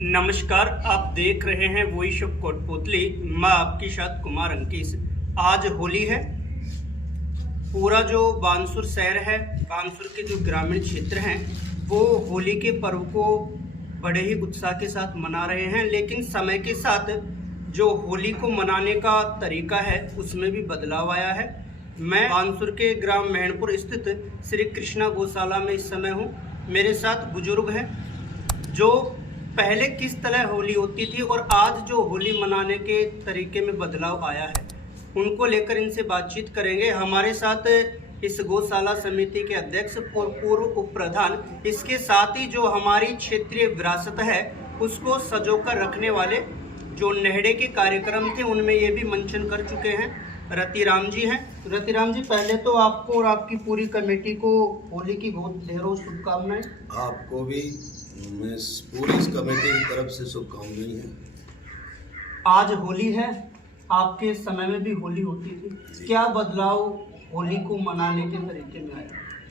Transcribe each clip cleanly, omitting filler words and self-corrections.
नमस्कार, आप देख रहे हैं वॉइस ऑफ कोटपुतली। मैं आपके साथ कुमार अंकित। आज होली है। पूरा जो बानसूर शहर है, बानसूर के जो ग्रामीण क्षेत्र हैं, वो होली के पर्व को बड़े ही उत्साह के साथ मना रहे हैं। लेकिन समय के साथ जो होली को मनाने का तरीका है, उसमें भी बदलाव आया है। मैं बानसूर के ग्राम मेहणपुर स्थित श्री कृष्णा गौशाला में इस समय हूँ। मेरे साथ बुजुर्ग हैं जो पहले किस तरह होली होती थी और आज जो होली मनाने के तरीके में बदलाव आया है, उनको लेकर इनसे बातचीत करेंगे। हमारे साथ इस गौशाला समिति के अध्यक्ष और पूर्व उप प्रधान, इसके साथ ही जो हमारी क्षेत्रीय विरासत है उसको सजोकर रखने वाले जो नेहड़े के कार्यक्रम थे, उनमें ये भी मंचन कर चुके हैं, रतिराम जी हैं। रतिराम जी, पहले तो आपको और आपकी पूरी कमेटी को होली की बहुत ढेरों शुभकामनाएं। आपको भी मैं पूरी इस कमेटी की तरफ से शुभकामनाएं हैं। आज होली है, आपके समय में भी होली होती थी, क्या बदलाव होली को मनाने के तरीके में आया?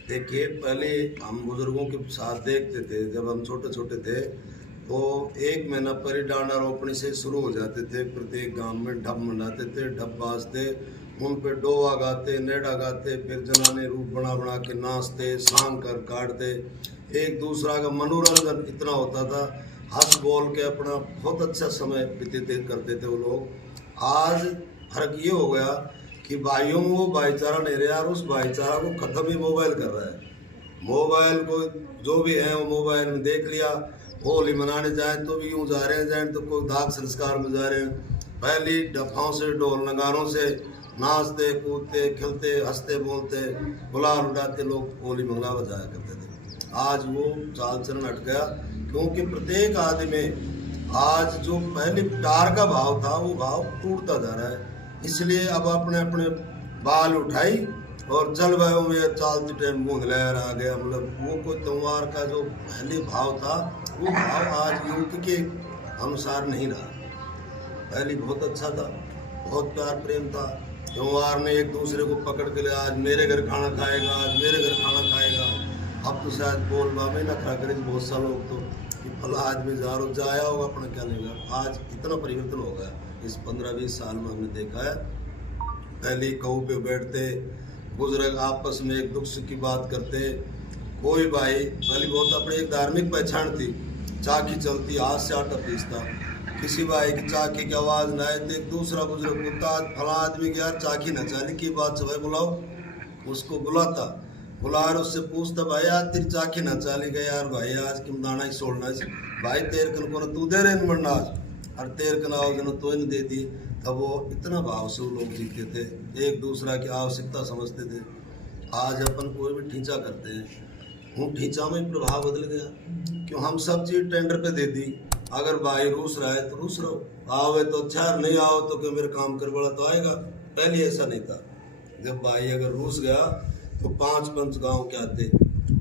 देखिए, पहले हम बुजुर्गों के साथ देखते थे, जब हम छोटे छोटे थे तो 1 महीना पहले डांडा रोपणी से शुरू हो जाते थे। प्रत्येक गांव में ढप मनाते थे, ढप बाजते, उन पे डोवा गाते, नेड़ा गाते, फिर जनाने रूप बना बना के नाचते, सांग कर काटते। एक दूसरा का मनोरंजन इतना होता था, हंस बोल के अपना बहुत अच्छा समय व्यतीत करते थे वो लोग। आज फर्क ये हो गया कि भाइयों में वो भाईचारा नहीं रहा, और उस भाईचारा को खत्म ही मोबाइल कर रहा है। मोबाइल को जो भी है वो मोबाइल में देख लिया। होली मनाने जाएं तो भी यूँ जा रहे हैं, जाएं तो कोई दाग संस्कार में जा रहे हैं। पहले डफाओं से, ढोल नगारों से नाचते कूदते खिलते हंसते बोलते गुलाल उड़ाते लोग होली मंगला बजाया करते थे। आज वो चाल चलन हट गया, क्योंकि प्रत्येक आदमी में आज जो पहले प्यार का भाव था वो भाव टूटता जा रहा है। इसलिए अब अपने अपने बाल उठाई और जलवायु में चालते टाइम बूंद लहर आ गया। मतलब वो कोई त्योहार का जो पहले भाव था वो भाव आज युग के अनुसार नहीं रहा। पहले बहुत अच्छा था, बहुत प्यार प्रेम था। त्योहार में एक दूसरे को पकड़ के ले, आज मेरे घर खाना खाएगा, आज मेरे घर खाना खाएगा। अब तो शायद बोल बाबे नखरा करे बहुत सा लोग तो कि फला आदमी जारो जाया होगा अपना क्या लेगा। आज इतना परिवर्तन हो गया इस 15-20 साल में हमने देखा है। पहले कऊ पे बैठते, बुजुर्ग आपस में एक दुख सुख की बात करते। कोई भाई पहले बहुत अपनी एक धार्मिक पहचान थी, चाकी चलती, हाथ से आटा पीसता। किसी भाई की चाकी की आवाज़ ना आए तो एक दूसरा बुजुर्ग बोलता, फला आदमी की यार चाकी न चाली की बात सबाई बुलाओ। उसको बुलाता, बुलाकर उससे पूछता, भाई आज तेरी चाकी न चाली गया यार, भाई आज किम दाना ही छोड़ना है भाई, तेर कन को तू दे रहे मरना और तेर कन आओ जन तो नहीं दे दी। तब वो इतना भाव से वो लोग जीते थे, एक दूसरा की आवश्यकता समझते थे। आज अपन कोई भी ठींचा करते हैं, वो ठींचा में प्रभाव बदल गया। क्यों हम सब चीज़ टेंडर पे दे दी। अगर भाई रूस रहा है तो रूस रहो, आओ तो अच्छा, नहीं आओ तो क्यों मेरे काम कर बड़ा तो आएगा। पहले ऐसा नहीं था। जब भाई अगर रूस गया तो 5 पंच गांव के आते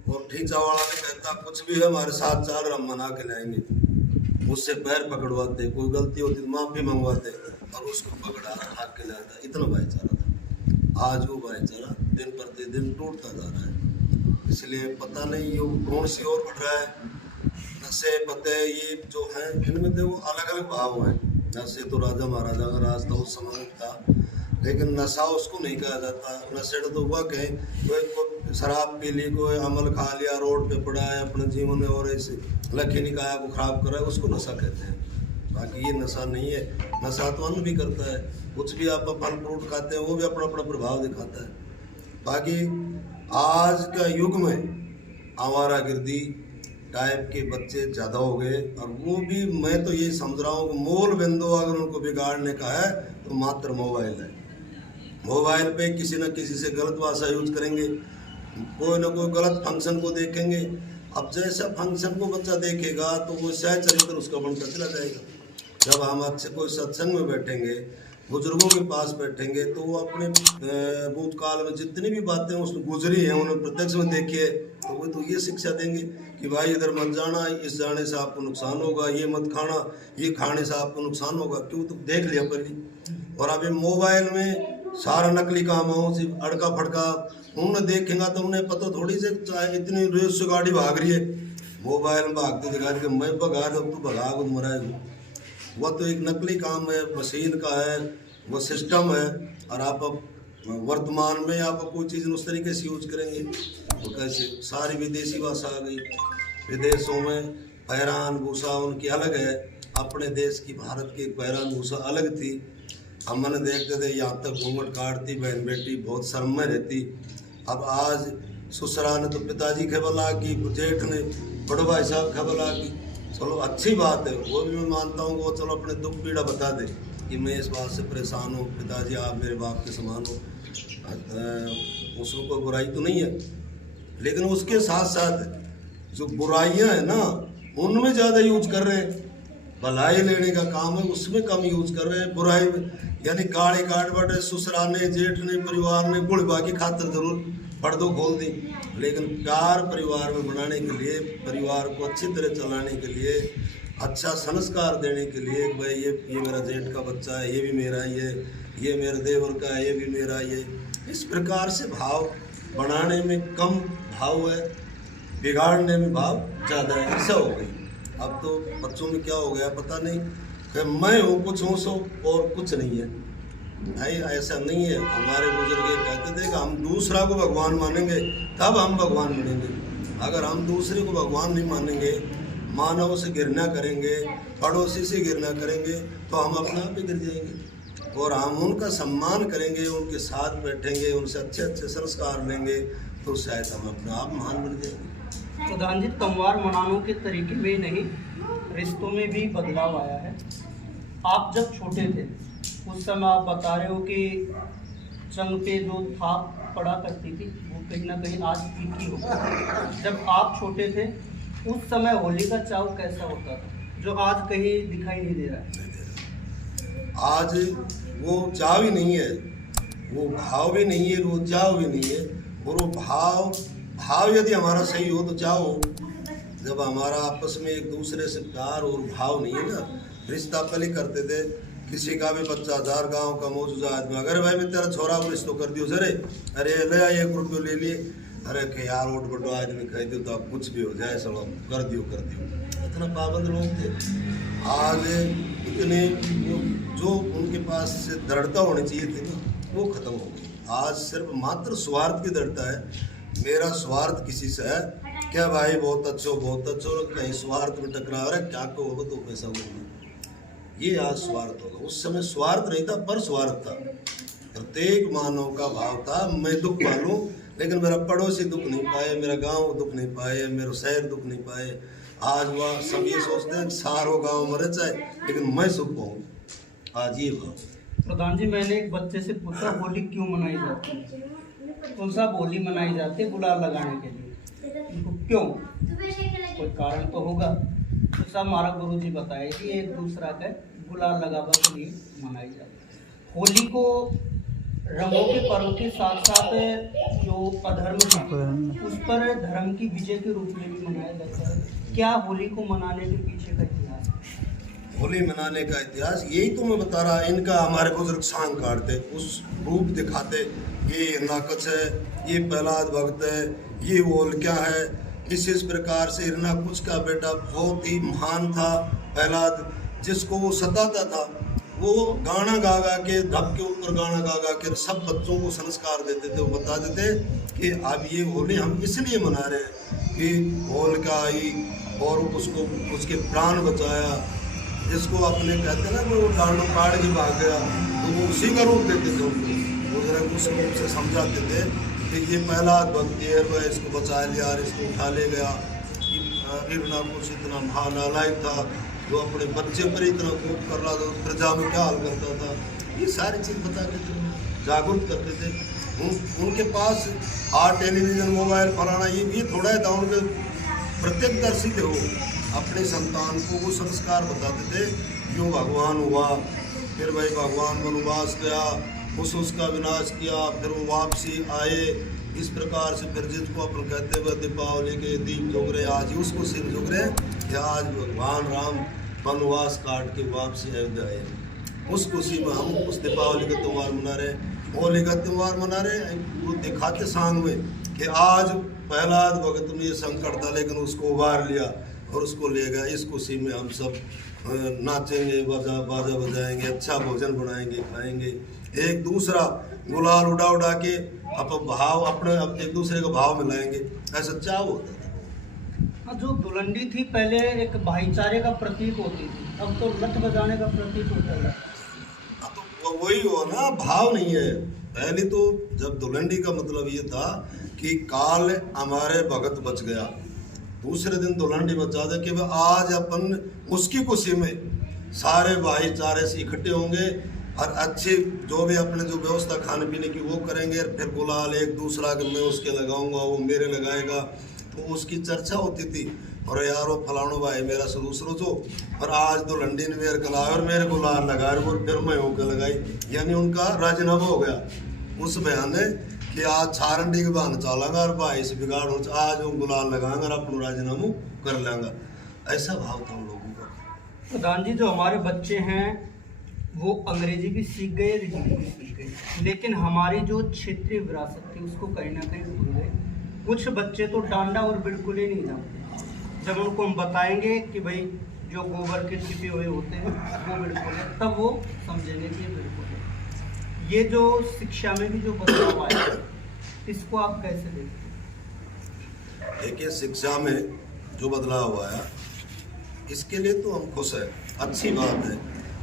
और ठींचा वाला ने कहता कुछ भी है हमारे साथ चाल हम मना के लाएंगे। उससे पैर पकड़वाते, कोई गलती होती तो माफी मंगवाते और उसको पकड़ा हाथ के लाता। इतना भाईचारा था। आज वो भाईचारा दिन प्रतिदिन टूटता जा रहा है। इसलिए पता नहीं युग कौन सी ओर बढ़ रहा है। नशे पते ये जो है, इनमें तो अलग अलग भाव हैं। नशे तो राजा महाराजा का राज था, उस समय था, लेकिन नशा उसको नहीं कहा जाता। नशे तो हुआ कहें कोई शराब पी ली, कोई अमल खा लिया, रोड पे पड़ा है अपने जीवन में और ऐसे लखी निकाया को खराब कर रहा है, उसको नशा कहते हैं। बाकी ये नशा नहीं है। नशा तो अन्न भी करता है, कुछ भी आप फल फ्रूट खाते हैं वो भी अपना अपना प्रभाव दिखाता है। बाकी आज का युग में आवारागर्दी टाइप के बच्चे ज़्यादा हो गए, और वो भी मैं तो ये समझ रहा हूँ मूल बिंदु अगर उनको बिगाड़ने का है तो मात्र मोबाइल है। मोबाइल पे किसी न किसी से गलत भाषा यूज करेंगे, कोई ना कोई गलत फंक्शन को देखेंगे। अब जैसा फंक्शन को बच्चा देखेगा तो वो सह चरित्र उसका बनकर चला जाएगा। जब हम अच्छे कोई सत्संग में बैठेंगे, बुजुर्गों के पास बैठेंगे, तो वो अपने भूतकाल में जितनी भी बातें उसने गुजरी हैं उन्हें प्रत्यक्ष में देखिए, तो वो तो ये शिक्षा देंगे कि भाई इधर मत जाना, इस जाने से आपको नुकसान होगा, ये मत खाना, ये खाने से आपको नुकसान होगा। क्यों? तो देख लिया पहले। और अभी मोबाइल में सारा नकली काम हो, सिर्फ अड़का फड़का उन्हें देखेगा तो उन्हें पता थोड़ी से चाहे इतनी रेस से गाड़ी भाग रही है मोबाइल में भागते दिखा के मैं भगा दो तू भगा को मराएगा। वह तो एक नकली काम है, मशीन का है, वो सिस्टम है। और आप वर्तमान में आप कोई चीज़ उस तरीके से यूज करेंगे तो कैसे? सारी विदेशी भाषा आ गई। विदेशों में पैरान भूषा उनकी अलग है, अपने देश की भारत की पैरान भूषा अलग थी। हम मैंने देखते थे यहाँ तक घूंघट काटती बहन बेटी बहुत शर्म में रहती। अब आज ससुरा ने तो पिताजी खबला की, जेठ ने बड़े भाई साहब खबला की। चलो अच्छी बात है, वो भी मैं मानता हूँ। वो चलो अपने दुख पीड़ा बता दे कि मैं इस बात से परेशान हूँ, पिताजी आप मेरे बाप के समान हो। उसमें कोई बुराई तो नहीं है, लेकिन उसके साथ साथ जो बुराइयां हैं ना उनमें ज़्यादा यूज कर रहे हैं। भलाई लेने का काम है उसमें कम यूज कर रहे हैं। बुराई में यानी गाड़ी काट बाटे ससुराने जेठ ने परिवार ने गुड़बा की खातिर जरूर पर्दों खोल दी, लेकिन प्यार परिवार में बनाने के लिए, परिवार को अच्छी तरह चलाने के लिए, अच्छा संस्कार देने के लिए, भाई ये मेरा जेठ का बच्चा है, ये भी मेरा, ये मेरे देवर का है, ये भी मेरा, ये इस प्रकार से भाव बनाने में कम भाव है, बिगाड़ने में भाव ज़्यादा है। ऐसा हो गई। अब तो बच्चों में क्या हो गया पता नहीं कि मैं हूँ कुछ हूँ सो और कुछ नहीं है। भाई ऐसा नहीं है। हमारे बुजुर्ग ये कहते थे कि हम दूसरा को भगवान मानेंगे तब हम भगवान बनेंगे। अगर हम दूसरे को भगवान नहीं मानेंगे, मानव से घृणा करेंगे, पड़ोसी से घृणा करेंगे तो हम अपने आप ही गिर जाएंगे। और हम उनका सम्मान करेंगे, उनके साथ बैठेंगे, उनसे अच्छे अच्छे संस्कार लेंगे तो शायद हम अपने आप महान बन जाएंगे। प्रधान जी, त्योहार मनाने के तरीके में नहीं, रिश्तों में भी बदलाव आया है। आप जब छोटे थे उस समय आप बता रहे हो कि जंग पे जो थाप पड़ा करती थी वो कहीं ना कहीं आज फीकी हो गई। जब आप छोटे थे उस समय होली का चाव कैसा होता था, जो आज कहीं दिखाई नहीं दे रहा है? आज वो चाव ही नहीं है, वो भाव भी नहीं है, वो चाव भी नहीं है। और वो भाव यदि हमारा सही हो तो चाहो। जब हमारा आपस में एक दूसरे से प्यार और भाव नहीं है ना, रिश्ता पहले करते थे। किसी का भी बच्चा दार गांव का मौजूदा आदमी, अगर भाई मैं तेरा छोरा को रिश्तो कर दियो सरे, अरे ले आइए ₹1 ले लिए, अरे के यार वोट बटो आदमी कह दो तो आप कुछ भी हो जाए चलो कर दियो। इतना पाबंद लोग थे। आज इतने जो उनके पास से दृढ़ता होनी चाहिए थी ना वो खत्म हो गई। आज सिर्फ मात्र स्वार्थ की दृढ़ता है। मेरा स्वार्थ किसी से है क्या भाई, बहुत अच्छो, कहीं स्वार्थ में टकरा रहा है क्या कहो तो पैसा होगा, ये आज स्वार्थ होगा। उस समय स्वार्थ नहीं था पर स्वार्थ था। प्रत्येक मानव का भाव था मैं दुख पालूं, लेकिन मेरा पड़ोसी दुख नहीं पाए, मेरा गांव दुख नहीं पाए, मेरा शहर दुख नहीं पाए। आज वह सब ये सोचते हैं सारो गांव मरे चाहे लेकिन मैं सुख पाऊँ। आज ये भाव। प्रधान जी, मैंने एक बच्चे से पूछा होली क्यों मनाई जाती है, कौन सा होली मनाई जाती है? गुलाल लगाने के लिए। उनको क्यों, कोई कारण तो होगा। तो सब हमारा गुरु जी बताए कि एक दूसरा का गुलाल लगावा के लिए मनाई जाती है। होली को रंगों के पर्व के साथ साथ जो अधर्म है उस पर धर्म की विजय के रूप में भी मनाया जाता है। क्या होली को मनाने के पीछे का इतिहास है? होली मनाने का इतिहास यही तो मैं बता रहा। इनका हमारे बुजुर्ग सांग काटते, उस रूप दिखाते, ये हिरणाकश है, ये प्रहलाद भक्त है, ये वोल क्या है। इस प्रकार से हिरणाकुश का बेटा बहुत ही महान था प्रहलाद, जिसको वो सताता था। वो गाना गा गा के, ढप के ऊपर गाना गा गा के सब बच्चों को संस्कार देते थे। वो बता देते कि अब ये होली हम इसलिए मना रहे हैं कि होलिका आई और उसको उसके प्राण बचाया। जिसको अपने कहते ना वो डांडो काट के भाग गया, तो वो उसी का रूप देते थे उनको। वो जरा उस रूप से समझाते थे कि ये प्रहलाद भक्त है, वह इसको बचा लिया और इसको उठा ले गया। हिरणाकुश इतना महानालायक था जो अपने बच्चे पर इतना कोप कर रहा था, प्रजा में क्या हाल करता था, ये सारी चीज़ बता के थे, जागरूक करते थे। उनके पास टेलीविज़न मोबाइल फलाना ये थोड़ा है था, उनके प्रत्यक्षदर्शी थे। वो अपने संतान को वो संस्कार बताते थे, यूँ भगवान हुआ, फिर भाई भगवान वनवास गया, उसका विनाश किया, फिर वो वापसी आए। इस प्रकार से फिर जिसको अपन कहते हुए दीपावली के दीप जोग रहे, आज ही उसको सिर जोग रहे कि आज भगवान राम वनवास काट के वापसी अयोध्या आए। उस खुशी में हम उस दीपावली का त्यौहार मना रहे, होली का त्यौहार मना रहे। वो दिखाते सांग में कि आज पहला वक्त में ये संकट था, लेकिन उसको उबार लिया और उसको ले गया। इस खुशी में हम सब नाचेंगे, बाजा बजाएंगे, अच्छा भोजन बनाएंगे, खाएंगे, एक दूसरा गुलाल उड़ा उड़ा के भाव अपने एक दूसरे को भाव मिलाएंगे, ऐसा चाव होता था। जो दुलंडी थी पहले एक भाईचारे का प्रतीक होती थी, अब तो लठ बजाने का प्रतीक होता है। तो वही हो ना, भाव नहीं है। पहले तो जब दुलंडी का मतलब ये था कि काल हमारे भगत बच गया, दूसरे दिन दुलंडी बचा दे कि आज अपन उसकी खुशी में सारे भाईचारे से इकट्ठे होंगे और अच्छी जो भी अपने जो व्यवस्था खाने पीने की वो करेंगे। फिर गुलाल एक दूसरा के मैं उसके लगाऊंगा, वो मेरे लगाएगा, तो उसकी चर्चा होती थी। और यार वो फलानो भाई मेरा से दूसरों जो, और आज दुलंडी ने मेरे कला और मेरे गुलाल लगाए और फिर मैं होकर लगाई, यानी उनका राजीनामा हो गया उस बयान ने कि आज छारंडी के बहाने चलेंगे और भाई से बिगाड़ हो, आज वो गुलाल लगाएंगे और अपना राजीनामा कर लेंगे। ऐसा भाव था उन लोगों का। प्रधान जी, जो हमारे बच्चे हैं वो अंग्रेजी भी सीख गए, हिंदी भी सीख गए, लेकिन हमारी जो क्षेत्रीय विरासत थी उसको कहीं ना कहीं भूल गए। कुछ बच्चे तो डांडा और बिल्कुल ही नहीं जानते। जब उनको हम बताएंगे कि भाई जो गोबर के छिपे हुए होते हैं वो बिल्कुल है, तब वो समझेंगे कि ये बिल्कुल है। ये जो शिक्षा में भी जो बदलाव आया, इसको आप कैसे देखते हैं? देखिए, शिक्षा में जो बदलाव आया इसके लिए तो हम खुश हैं, अच्छी बात है।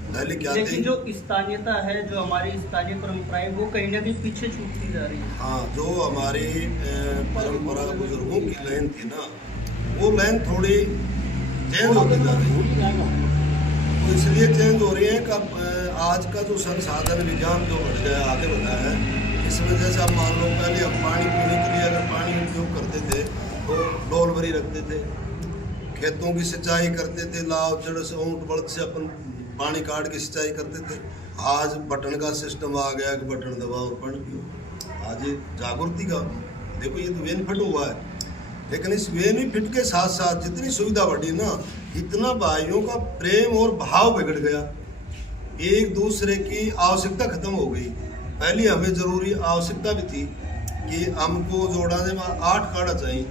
पहले क्या लेकिन थी, जो स्थानीयता है, जो हमारी स्थानीय परंपराएं, वो कहीं ना कहीं पीछे छूटती जा रही है। हाँ, जो हमारी परंपरा बुजुर्गों की लाइन थी ना, वो लाइन थोड़ी चेंज होती जा रही है। तो इसलिए चेंज हो रही है कि आज का जो संसाधन विज्ञान जो बढ़ गया, आगे बढ़ा है, इस वजह से आप मान लो पहले हम पानी पीने के लिए अगर पानी उपयोग करते थे तो डोल भरी रखते थे, खेतों की सिंचाई करते थे, लाव जड़ से ऊँट बड़द से अपन पानी काट के सिंचाई करते थे। आज बटन का सिस्टम आ गया कि बटन दबाओ और पानी पियो। आज ये जागृति का देखो, ये तो बेनिफिट हुआ है, लेकिन इस बेनिफिट के साथ साथ जितनी सुविधा बढ़ी ना, इतना भाइयों का प्रेम और भाव बिगड़ गया, एक दूसरे की आवश्यकता खत्म हो गई। पहले हमें जरूरी आवश्यकता भी थी कि हमको जोड़ाने में 8 काड़ा चाहिए,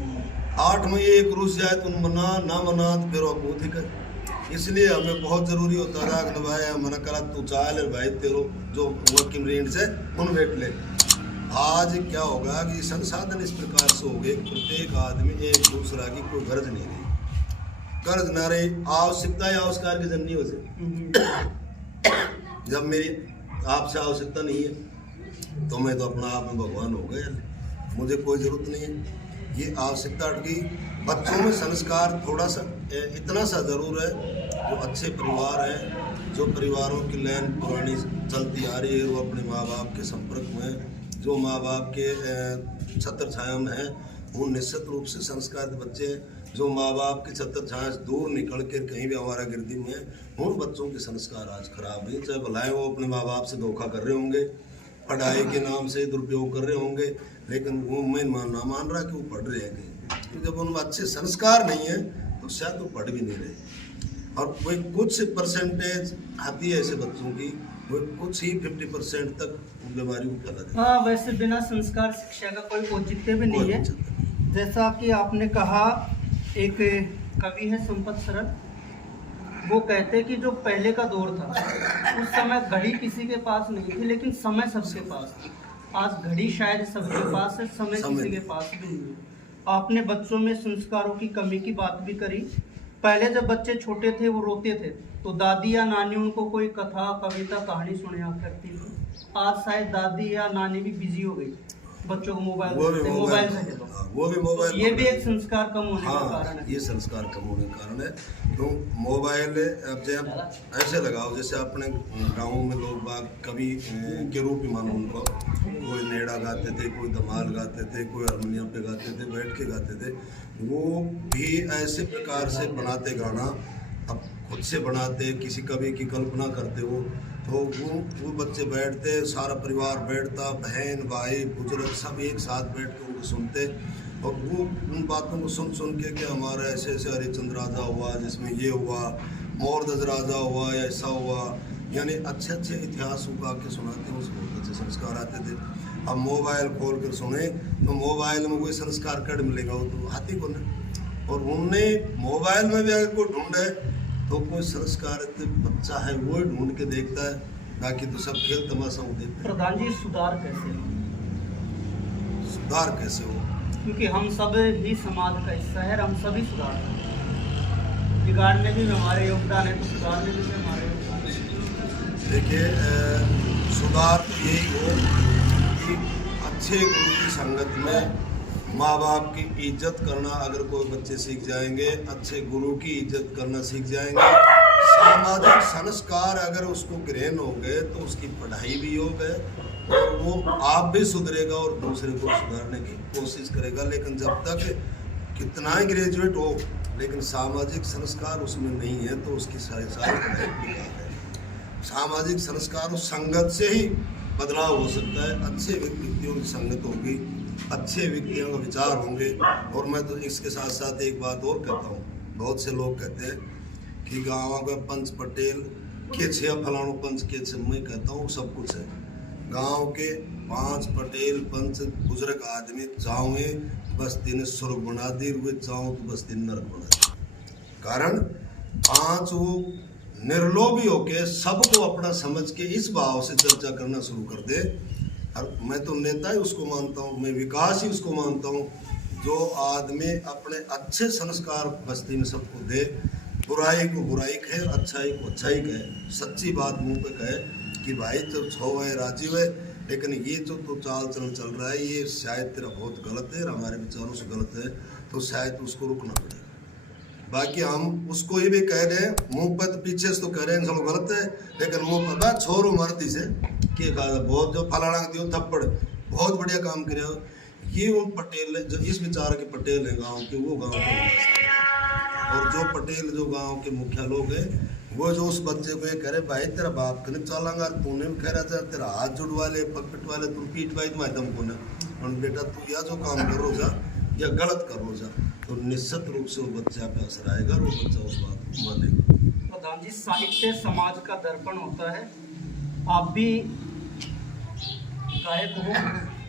8 में एक रुस जाए तो मना ना मना तो फिर वो दिक्कत। इसलिए हमें बहुत जरूरी होता था कि भाई मना करा तू चाल भाई तेरो जो वर्किंग रेंट से उन बैठ ले। आज क्या होगा कि संसाधन इस प्रकार से हो गए, प्रत्येक आदमी एक दूसरा की कोई गर्ज नहीं रही, गर्ज ना रही, आवश्यकता या आवश्यकार की जन नहीं हो सकती। जब मेरी आपसे आवश्यकता नहीं है तो मैं तो अपना आप में भगवान हो गया, मुझे कोई जरूरत नहीं है। ये आवश्यकता अटकी। बच्चों में संस्कार थोड़ा सा इतना सा जरूर है, जो अच्छे परिवार हैं, जो परिवारों की लाइन पुरानी चलती आ रही है, वो अपने माँ बाप के संपर्क में, जो माँ बाप के छत्र छाया में हैं, वो निश्चित रूप से संस्कारित बच्चे हैं। जो माँ बाप की छत्र छाया से दूर निकल कर कहीं भी हमारा गिरदी में है, उन बच्चों के संस्कार आज खराब है। चाहे भलाए वो अपने माँ बाप से धोखा कर रहे होंगे, पढ़ाई के नाम से दुरुपयोग कर रहे होंगे, लेकिन वो मैं ना मान रहा कि वो पढ़ रहे हैं। तो जब उनमें अच्छे संस्कार नहीं है तो शायद वो पढ़ भी नहीं रहे। और कोई कुछ परसेंटेज आती है ऐसे बच्चों की, वो कुछ ही 50% तक बीमारी को फैला देती है। हाँ, वैसे बिना संस्कार शिक्षा का कोई औचित्य भी नहीं है। जैसा कि आपने कहा, एक कवि है संपत सरल, वो कहते कि जो पहले का दौर था उस समय घड़ी किसी के पास नहीं थी, लेकिन समय सबके पास थी। आज घड़ी शायद सबके पास है, समय किसी के पास भी नहीं है। आपने बच्चों में संस्कारों की कमी की बात भी करी। पहले जब बच्चे छोटे थे वो रोते थे तो दादी या नानी उनको कोई कथा, कविता, कहानी सुनाया करती थी। आज शायद दादी या नानी भी बिजी हो गई, बच्चों को मोबाइल से दो। वो भी मोबाइल, ये भी एक संस्कार कम होने का कारण है। ये संस्कार कम होने का कारण है। तो मोबाइल अब जब ऐसे लगाओ जैसे अपने गाँव में लोग बाग कवि के रूप में मानो उनको, कोई नेड़ा गाते थे, कोई धमाल गाते थे, कोई हारमोनियम पे गाते थे, बैठ के गाते थे। वो भी ऐसे प्रकार से बनाते गाना, अब खुद से बनाते, किसी कवि की कल्पना करते हो, तो वो बच्चे बैठते, सारा परिवार बैठता, बहन भाई बुजुर्ग सब एक साथ बैठ के उनको सुनते, और वो उन बातों को सुन सुन के कि हमारा ऐसे ऐसे हरिश्चंद्र राजा हुआ, जिसमें ये हुआ, मोरध्वज राजा हुआ, या ऐसा हुआ, यानी अच्छे अच्छे इतिहास उगा के सुनाते हैं, उसको बहुत अच्छे संस्कार आते थे। अब मोबाइल खोल कर सुने तो मोबाइल में कोई संस्कार कट मिलेगा, वो तो हाथी को ना। और उनने मोबाइल में भी अगर कोई ढूंढे तो कोई संस्कारित बच्चा है वो ही ढूंढ के देखता है, बाकी तो सब खेल तमाशा हो देते हैं। प्रधान जी, सुधार कैसे हो? सुधार कैसे हो? क्योंकि हम सब ही समाज का हिस्सा है, हम सभी सुधार करें। बिगाड़ने में भी हमारे योगदान है, तो सुधारने में भी हमारे योगदान है। देखिए, सुधार तो यही हो कि अच्छे गुरु की संगत में माँ बाप की इज्जत करना अगर कोई बच्चे सीख जाएंगे, अच्छे गुरु की इज्जत करना सीख जाएंगे, सामाजिक संस्कार अगर उसको ग्रहण हो गए तो उसकी पढ़ाई भी हो गए और वो आप भी सुधरेगा और दूसरे को सुधारने की कोशिश करेगा। लेकिन जब तक कितना ही ग्रेजुएट हो लेकिन सामाजिक संस्कार उसमें नहीं है तो उसकी सारी पढ़ाई बेकार है। सामाजिक संस्कार उस संगत से ही बदलाव हो सकता है। अच्छे व्यक्तियों की संगत होगी, अच्छे व्यक्तियों का विचार होंगे। और मैं तो इसके साथ साथ एक बात और कहता हूँ, बहुत से लोग कहते हैं कि गाँव का पंच पटेल के छे फलाणु पंच के छे, मैं कहता हूँ सब कुछ है। गांव के 5 पटेल पंच बुजुर्ग आदमी चाहे बस दिन स्वर्ग बना दी, हुए चाहो तो बस दिन नरक बना दी। कारण 5 वो निर्लोभी होके सबको अपना समझ के इस भाव से चर्चा करना शुरू कर दे। और मैं तो नेता ही उसको मानता हूँ, मैं विकास ही उसको मानता हूँ जो आदमी अपने अच्छे संस्कार बस्ती में सबको दे, बुराई को बुराई कहे, अच्छाई को अच्छाई कहे, सच्ची बात मुंह पे कहे कि भाई तो छो है राजीव है, लेकिन ये जो तो चाल चलन चल रहा है ये शायद तेरा बहुत गलत है, हमारे विचारों से गलत है, तो शायद उसको रुकना पड़ेगा। बाकी हम उसको ये भी कह रहे हैं मुंह पर, पीछे से तो कह रहे हैं चलो गलत है, लेकिन मुंह पर छोरो मर्दी से के कहा बहुत जो फलाना दियो थप्पड़ बहुत बढ़िया काम करे। ये उन पटेल जो इस विचार के पटेल हैं गाँव के, वो गाँव के, और जो पटेल जो गांव के मुखिया लोग हैं वो जो उस बच्चे को ये कह रहे भाई तेरा बाप कने चलांगा, तूने भी कह रहा था तेरा हाथ जुड़वा ले पग पिटवा ले, तू पीट पाई तो दम को न बेटा तू या जो काम कर रो जा या गलत कर रो जा, तो निश्चित रूप से वो बच्चा पे असर आएगा और वो बच्चा उस बात को मानेगा। प्रधान जी, साहित्य समाज का दर्पण होता है। आप भी गायक हो,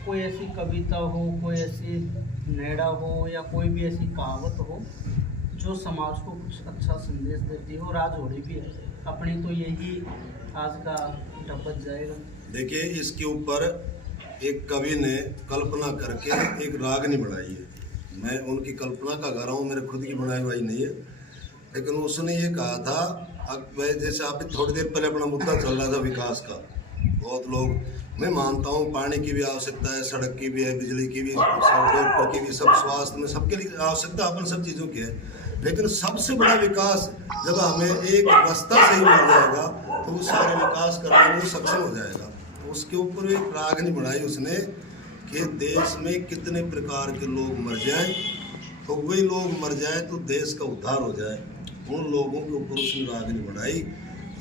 कोई ऐसी कविता हो, कोई ऐसी नेड़ा हो या कोई भी ऐसी कहावत हो जो समाज को कुछ अच्छा संदेश देती हो, और आज होली भी है अपनी, तो यही आज का टपक जाएगा। देखिए, इसके ऊपर एक कवि ने कल्पना करके एक रागनी बनाई है। मैं उनकी कल्पना का कर रहा हूँ, मेरे खुद की बनाई हुई नहीं है, लेकिन उसने ये कहा था, अब जैसे आप थोड़ी देर पहले अपना मुद्दा चल रहा था विकास का, बहुत लोग, मैं मानता हूँ पानी की भी आवश्यकता है, सड़क की भी है, बिजली की भी, डॉक्टर की भी, सब स्वास्थ्य में सबके लिए आवश्यकता अपन सब चीज़ों की है, लेकिन सबसे बड़ा विकास जब हमें एक रास्ता सही मिल जाएगा तो वो सारे विकास करने में सक्षम हो जाएगा। तो उसके ऊपर एक रागनी बढ़ाई उसने कि देश में कितने प्रकार के लोग मर जाएं, तो वही लोग मर जाएं तो देश का उद्धार हो जाए, उन लोगों के ऊपर उसने रागनी बढ़ाई।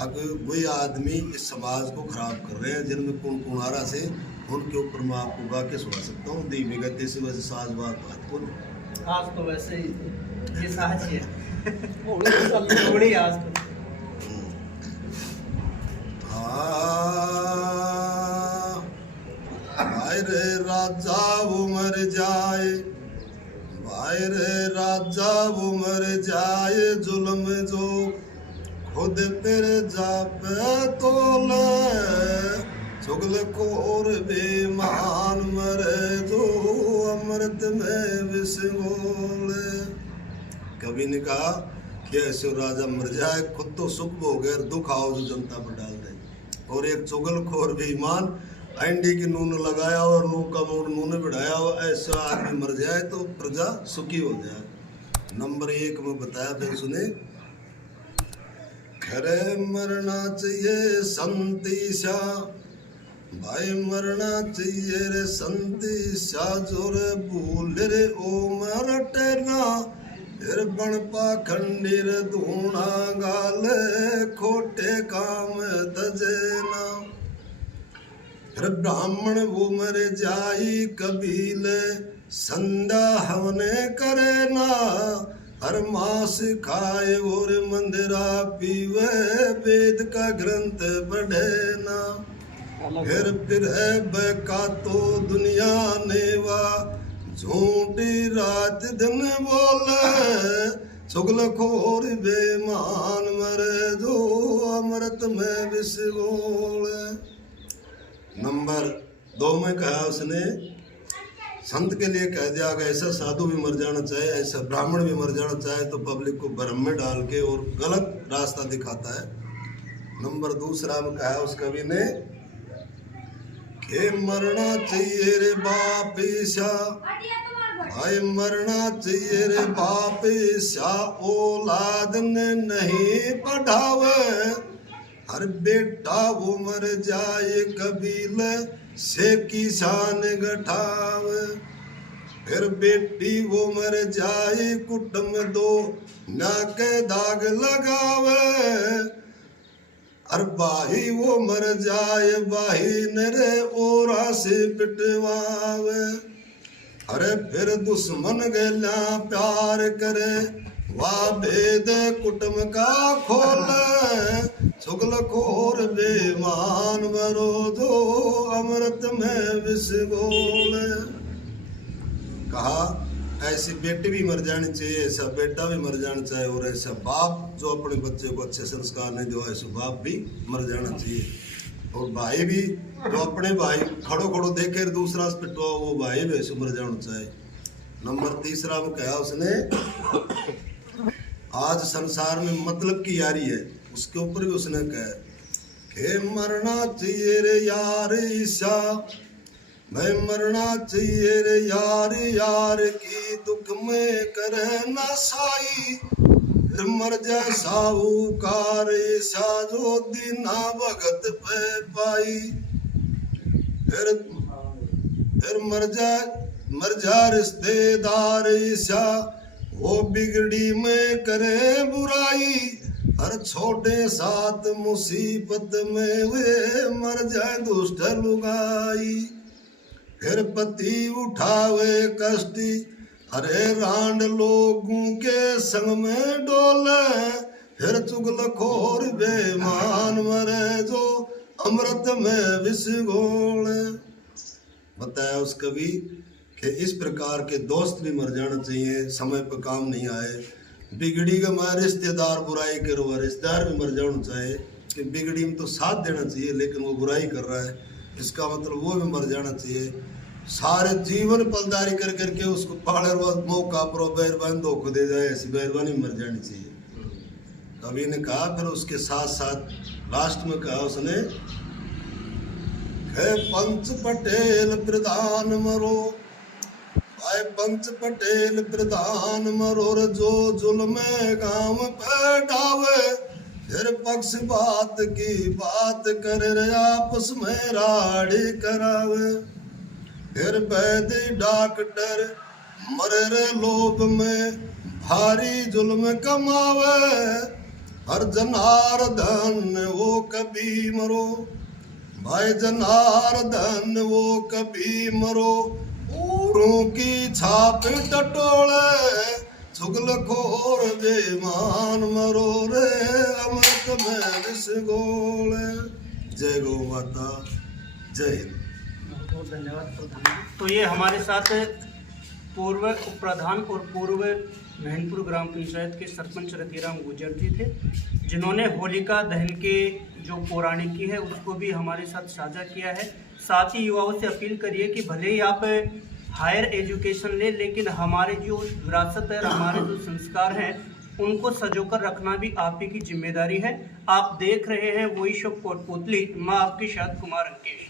अगर वही आदमी इस समाज को खराब कर रहे हैं जिनमें कुणारा से, उनके ऊपर मैं आपको गा के सुना सकता हूँ। दीवी गति से वैसे साज बात को आज तो वैसे ही ये साज है थोड़ी आज तो भाई रे राजा वो मर जाए, भाई रे राजा वो मर जाए, जुल्म जो खुद पर जापे तोले, चुगल खोर बेमान मरे जो अमृत में विष घोले। कवि ने कहा कि ऐसे राजा मर जाए, खुद तो सुख भोगे और दुख आओ जो जनता पर डाल दे, और एक चुगल खोर बेईमान अंडी की नून लगाया और नून का मूड नून बढ़ाया हो, ऐसा आदमी मर जाए तो प्रजा सुखी हो जाए। नंबर 1 में बताया फिर सुने, खरे मरना चाहिए संतीशा, भाई मरना चाहिए रे संतीशा, जो रे भूल रे ओ मरटेना, फिर बन पाखंडी रे धूना गाले, खोटे काम तजेना। फिर ब्राह्मण वो मर जाई कबीले, संध्या हवने करे ना, हर मास खाए और मंदिरा पीवे, वेद का ग्रंथ पढ़े ना। फिर है बका तो दुनिया ने वा झूठी रात दिन बोले चुगलखोर बेमान मरे जो अमृत में विष बोले। नंबर 2 में कहा उसने, संत के लिए कह दिया कि ऐसा साधु भी मर जाना चाहे, ऐसा ब्राह्मण भी मर जाना चाहे तो पब्लिक को भ्रम में डाल के और गलत रास्ता दिखाता है। नंबर 2 में कहा उस कवि ने कि मरना चाहिए रे बाप ईशा, भाई मरना चाहिए रे बाप ईशा, औलाद ने नहीं पढ़ावे, हर बेटा वो मर जाए कबीले से किसान गठावे, फिर बेटी वो मर जाए कुटुंब दो ना के दाग लगावे, अर बाही वो मर जाए बाही नरे ओरा से पिटवावे, अरे फिर दुश्मन गैला प्यार करे वाह भेद कुटुंब का खोले, चुगलखोर बेमान मरो दो अमृत में विष घोले। कहा ऐसी बेटी भी मर जानी चाहिए, ऐसा बेटा भी मर जाना चाहिए, और ऐसा बाप जो अपने बच्चे को अच्छे संस्कार नहीं दो ऐसा बाप भी मर जाना चाहिए, और भाई भी जो अपने भाई खड़ो खड़ो देखे दूसरा से पिटवा वो भाई भी ऐसे मर जाना चाहिए। नंबर 3 में कहा उसने आज संसार में मतलब की यारी है, उसके ऊपर भी उसने कहा कि मरना चाहिए रे यार ईशा, मैं मरना चाहिए रे यार, यार की दुख में करे ना साई, फिर मर जा साहूकार ईशा जो दीना भगत पे पाई, फिर मर जा रिश्तेदार ईशा वो बिगड़ी में करे बुराई, हर छोटे साथ मुसीबत में वे मर जाए दुष्ट लुगाई, फिर पति उठावे कष्टी हरे रांड लोगों के संग में डोले, फिर चुगलखोर बेमान मरे जो अमृत में विष घोले। बताया उस कवि कि इस प्रकार के दोस्त भी मर जाना चाहिए, समय पर काम नहीं आए, बिगड़ी का मैं रिश्तेदार बुराई करो, रिश्तेदार भी मर जाना चाहिए कि बिगड़ी में तो साथ देना चाहिए लेकिन वो बुराई कर रहा है, इसका मतलब वो भी मर जाना चाहिए। सारे जीवन पलदारी कर करके उसको पाड़े मौका पर बैरबान धोखो दे जाए, ऐसी बैरबानी मर जानी चाहिए। कवि ने कहा फिर उसके साथ साथ लास्ट में कहा उसने, पंच पटेल प्रधान मरो, भाई पंच पटेल प्रधान मरो जो जुल्म गांव पे डावे, फिर पक्ष बात की बात करे रे आपस में राड़ी करावे, फिर वैद्य डॉक्टर मरे रे लोभ में भारी जुल्म कमावे, हर जनार्दन वो कभी मरो, भाई जनार्दन वो कभी मरो, औरों की छाप टटोले, चुगलखोर बेमान मरो रे अमृत में विष घोले। जय गौ माता, जय हिंद। बहुत धन्यवाद प्रधान। तो ये हमारे साथ पूर्व उप प्रधान और पूर्व महनपुर ग्राम पंचायत के सरपंच रतिराम गुर्जर जी थे, जिन्होंने होलिका दहन के जो पौराणिकी है उसको भी हमारे साथ साझा किया है। साथ ही युवाओं से अपील करिए कि भले ही आप हायर एजुकेशन ले, लेकिन हमारे जो विरासत है, हमारे जो संस्कार हैं, उनको सजोकर रखना भी आप ही की जिम्मेदारी है। आप देख रहे हैं वही शो कोटपुतली, माँ आपकी शाद कुमार अंकेश।